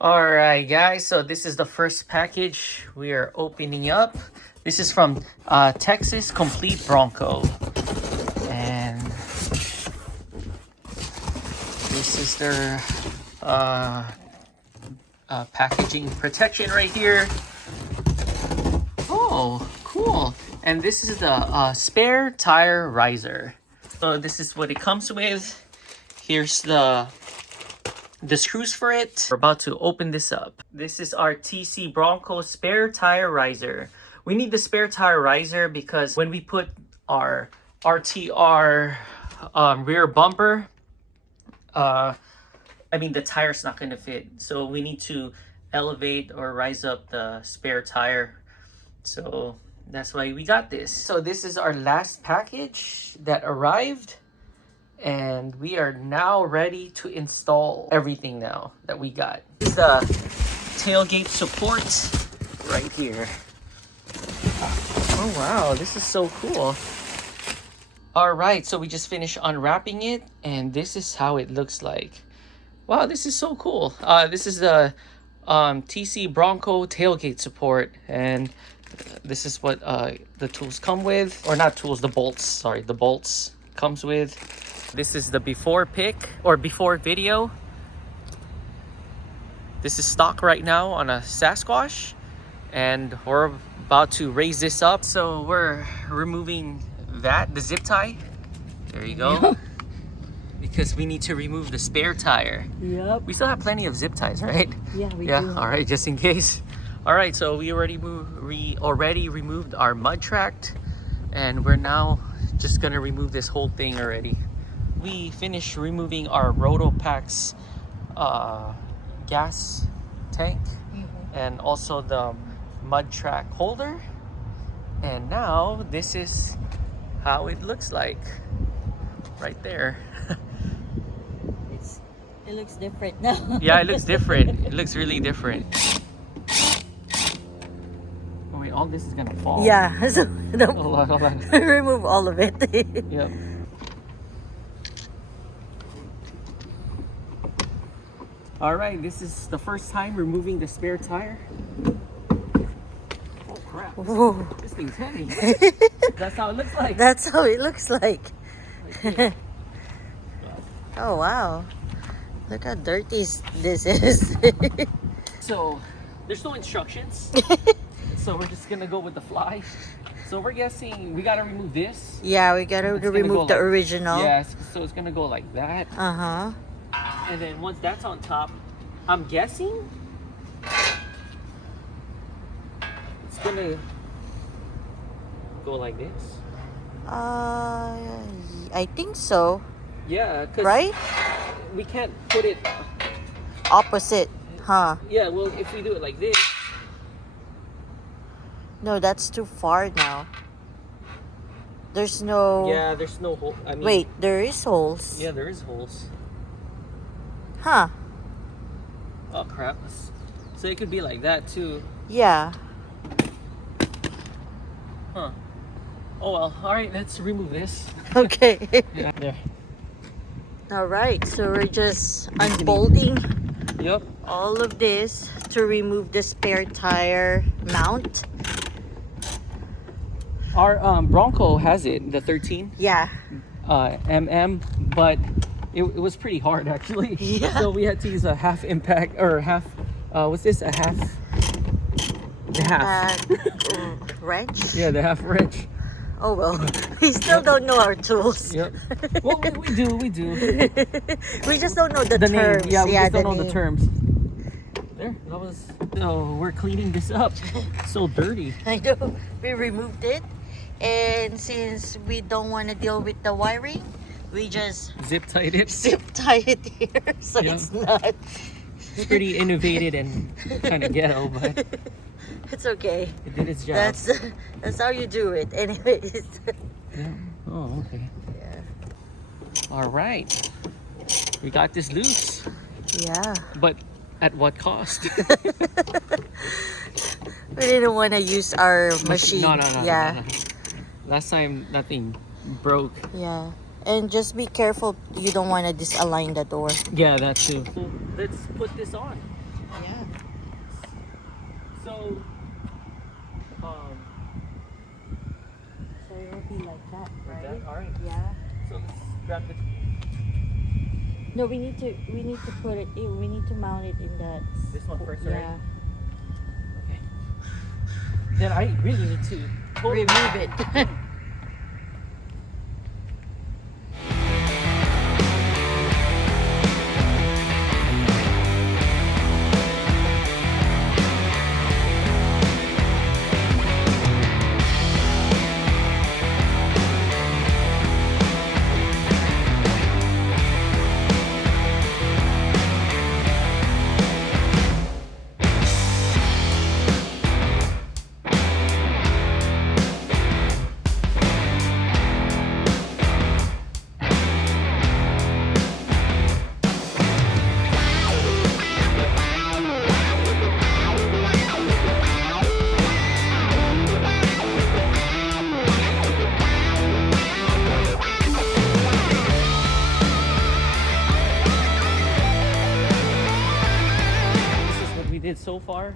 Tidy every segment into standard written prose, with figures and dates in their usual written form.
Alright guys, so this is the first package we are opening up. This is from Texas Complete Bronco. And this is their packaging protection right here. Oh, cool. And this is the spare tire riser. So this is what it comes with. Here's the screws for it. We're about to open this up. This is our TC Bronco spare tire riser. We need the spare tire riser because when we put our RTR rear bumper, I mean the tire's not going to fit. So we need to elevate or rise up the spare tire. So that's why we got this. So this is our last package that arrived. And we are now ready to install everything now that we got. This is the tailgate support right here. Oh wow, this is so cool. All right, so we just finished unwrapping it and this is how it looks like. Wow, this is so cool. This is the TC Bronco tailgate support, and this is what the tools come with. Or not tools, the bolts, sorry, the bolts comes with. This is the before pic or before video. This is stock right now on a SASQUATCH, and we're about to raise this up. So we're removing the zip tie. There you go. Because we need to remove the spare tire. Yep. We still have plenty of zip ties, right? Yeah, we do. All right, just in case. All right, so we already removed our mud tract, and we're now just gonna remove this whole thing already. We finished removing our Rotopax gas tank and also the mud track holder. And now this is how it looks like right there. It looks different now. Yeah, it looks different. It looks really different. Oh wait, all this is gonna fall. Yeah, so Hold on. remove all of it. Yep. All right, this is the first time removing the spare tire. Oh crap! Whoa. This thing's heavy. That's how it looks like. That's how it looks like. Oh wow. Look how dirty this is. So, there's no instructions. So we're just gonna go with the fly. So we're guessing we gotta remove this. Yeah, we gotta remove the original. Yes, so it's gonna go like that. Uh-huh. And then once that's on top, I'm guessing it's gonna go like this. I think so. Yeah, cause right? We can't put it opposite, huh? Yeah, well, if we do it like this. No, that's too far now. There's no. Yeah, there's no hole. I mean, wait, there is holes. Yeah, there is holes. Huh? Oh crap! So it could be like that too. Yeah. Huh? Oh well. All right, let's remove this. Okay. Yeah. There. All right, so we're just unbolting Yep. all of this to remove the spare tire mount. Our Bronco has it, the 13 Yeah. but it was pretty hard actually. Yeah. So we had to use a half impact or half. What's this? A half. The half. Wrench? Yeah, the half wrench. Oh well, we still don't know our tools. Yep. Well, we do. We just don't know the terms. Name. Yeah, we just don't know name. the terms. There, that was. So we're cleaning this up. So dirty. I know. We removed it, and since we don't want to deal with the wiring, we just Zip tied it. zip tie it here, so Yeah. it's not. It's pretty innovative and kind of ghetto, but It's okay. it did its job. That's how you do it, anyways. Yeah. Oh, okay. Yeah. All right. We got this loose, Yeah. but at what cost? We didn't want to use our machine. No. Yeah. No. Last time nothing broke. Yeah. And just be careful you don't want to disalign the door. Yeah, that too. Let's put this on. Yeah. So, So it will be like that, right? that, all right. Yeah. So let's grab the. No, we need to put it in. We need to mount it in that. This one first, Yeah. already? Okay. Then I really need to Remove it. did so far.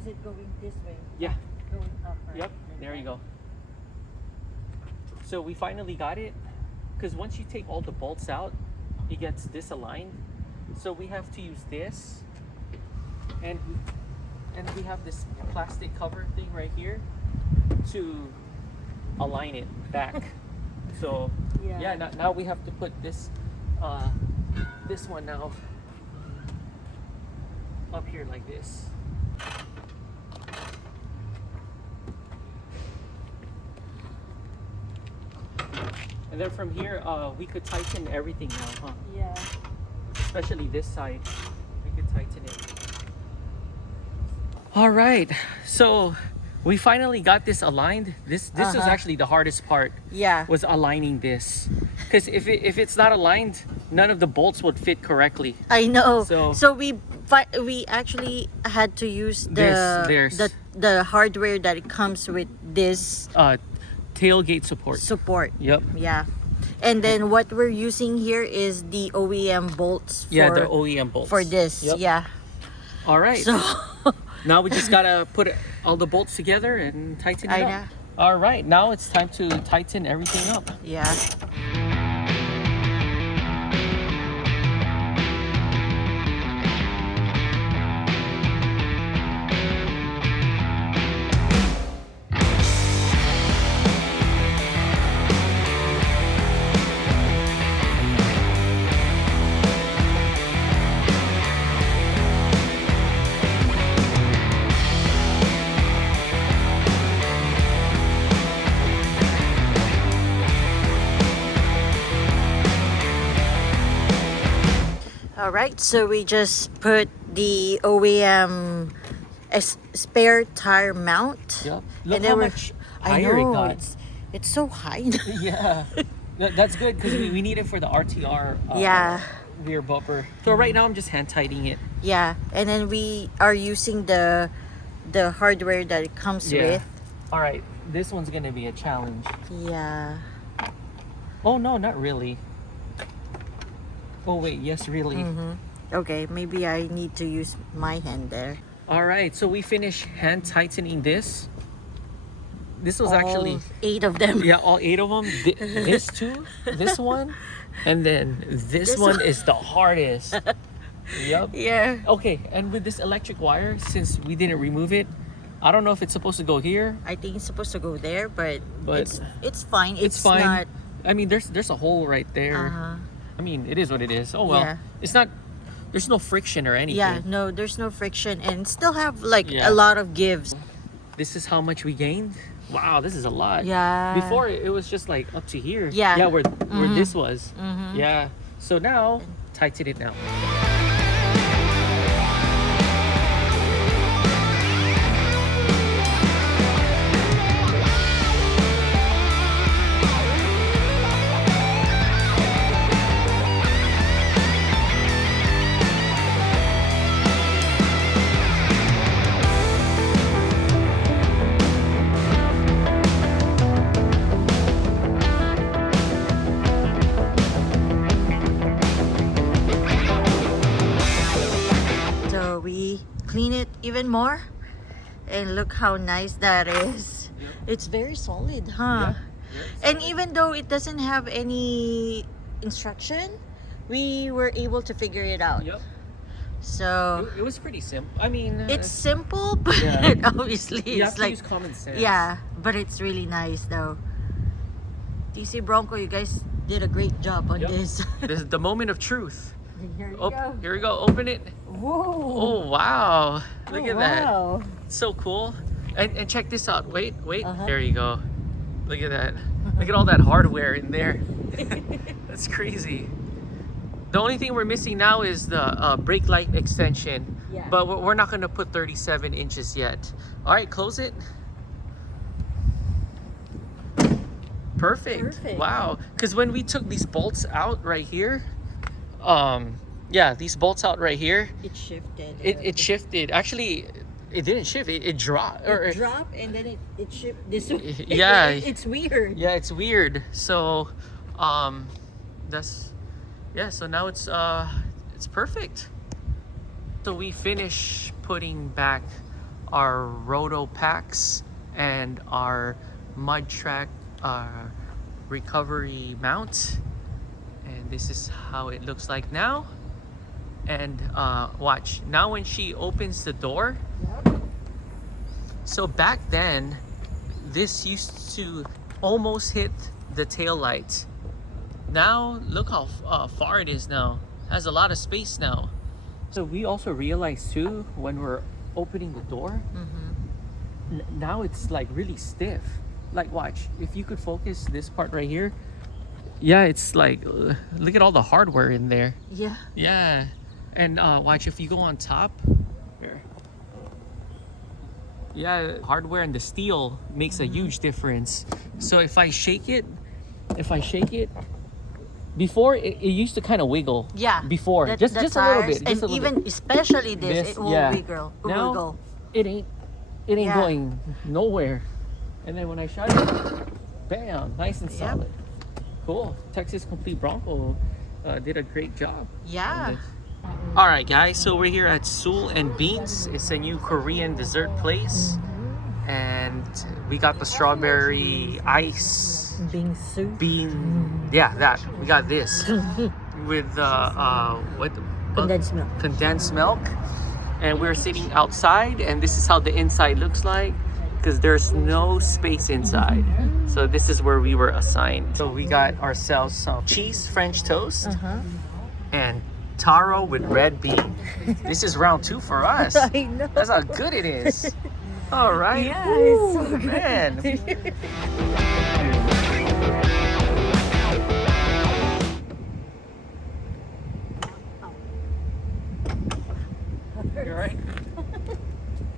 Is it going this way? Yeah. Going up, right? Yep. There you go. So we finally got it, because once you take all the bolts out, it gets disaligned. So we have to use this, and we have this plastic cover thing right here to align it back. So yeah, now we have to put this this one now up here like this. And then from here, we could tighten everything now, huh? Yeah. Especially this side, we could tighten it. All right, so we finally got this aligned. This is actually the hardest part. Yeah. Was aligning this, because if it's not aligned, none of the bolts would fit correctly. I know. So we actually had to use there's the hardware that it comes with this tailgate support. Yep. Yeah. And then what we're using here is the OEM bolts for, the OEM bolts for this. Yep. Yeah. All right. So now we just gotta put all the bolts together and tighten it up. know. All right, now it's time to tighten everything up. Yeah. All right, so we just put the OEM spare tire mount. Yep. Look And how then much higher it got. It's so high. Yeah. That's good, because we need it for the RTR Yeah. rear bumper. So right now I'm just hand tightening it. Yeah, and then we are using the hardware that it comes with. All right, this one's gonna be a challenge. Yeah. Oh no, not really. Oh wait, yes, really. Okay, maybe I need to use my hand there. All right, so we finished hand tightening this. This was actually 8 of them. Yeah, all 8 of them. This two, this one, and then this one is the hardest. Yep. Yeah. Okay, and with this electric wire, since we didn't remove it, I don't know if it's supposed to go here. I think it's supposed to go there, but it's fine. It's fine. Not... I mean, there's a hole right there. I mean, it is what it is. Oh well. Yeah. It's not. There's no friction or anything. Yeah, no, there's no friction, and still have like a lot of gives. This is how much we gained. Wow, this is a lot. Yeah. Before it was just like up to here. Yeah. Yeah, where this was. Yeah. So now, tighten it now. we clean it even more. And look how nice that is. Yep. It's very solid, huh? And even though it doesn't have any instruction, we were able to figure it out. Yep. So It was pretty simple. I mean, it's simple, but yeah. obviously you it's have to like use common sense. yeah, but it's really nice though. TC Bronco, you guys did a great job on Yep. this. This is the moment of truth. Here you Oh, go. here we go. Open it. Whoa! Oh wow! Look at that. Wow. So cool. And check this out. Wait. Uh-huh. There you go. Look at that. Look at all that hardware in there. That's crazy. The only thing we're missing now is the brake light extension. Yeah. But we're not going to put 37 inches yet. All right, close it. Perfect. Wow. Because when we took these bolts out right here, yeah, these bolts out right here, It shifted. it shifted. Actually, it didn't shift. It dropped. It dropped and then it shifted this way. Yeah. It's weird. Yeah, it's weird. So, that's yeah. So now it's perfect. So we finish putting back our roto packs and our mud track recovery mount, and this is how it looks like now. And watch now when she opens the door. So back then, this used to almost hit the tail light. Now look how far it is now. It has a lot of space now. So we also realized too when we're opening the door, now it's like really stiff. Like watch, if you could focus this part right here. Yeah, it's like look at all the hardware in there. Yeah. Yeah, and watch if you go on top. Here. Yeah, hardware and the steel makes a huge difference. So if I shake it, before it used to kind of wiggle. Yeah. Before The just a little tires, bit, just and a little even bit. especially this, it will yeah. wiggle. Now Wiggle. it ain't Yeah. going nowhere. And then when I shut it, bam, nice and Yep. solid. Cool. Texas Complete Bronco did a great job. Yeah. All right, guys. So we're here at Sewell and Beans. It's a new Korean dessert place, and we got the strawberry ice Bingsu. bean. Yeah, that we got this with what Condensed milk. condensed milk, and we're sitting outside, and this is how the inside looks like because there's no space inside. So this is where we were assigned. So we got ourselves some cheese French toast and taro with red bean. This is round 2 for us. I know. That's how good it is. All right. Yeah, it's so good. Man.